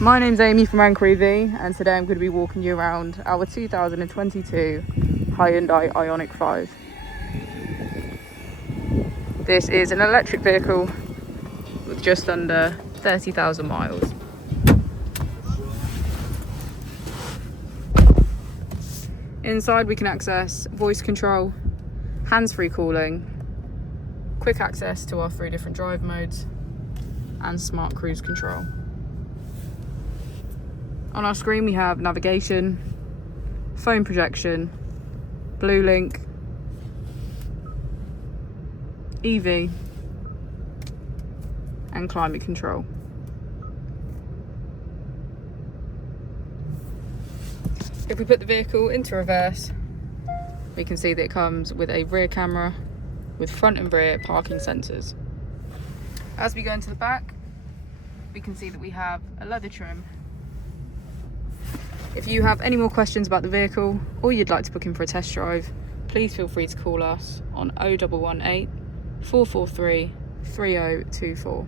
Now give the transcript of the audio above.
My name's Amy from Range Rover, and today I'm going to be walking you around our 2022 Hyundai Ioniq 5. This is an electric vehicle with just under 30,000 miles. Inside we can access voice control, hands-free calling, quick access to our 3 different drive modes, and smart cruise control. On our screen we have navigation, phone projection, Blue Link, EV, and climate control. If we put the vehicle into reverse, we can see that it comes with a rear camera with front and rear parking sensors. As we go into the back, we can see that we have a leather trim. If you have any more questions about the vehicle or you'd like to book in for a test drive, please feel free to call us on 0118 443 3024.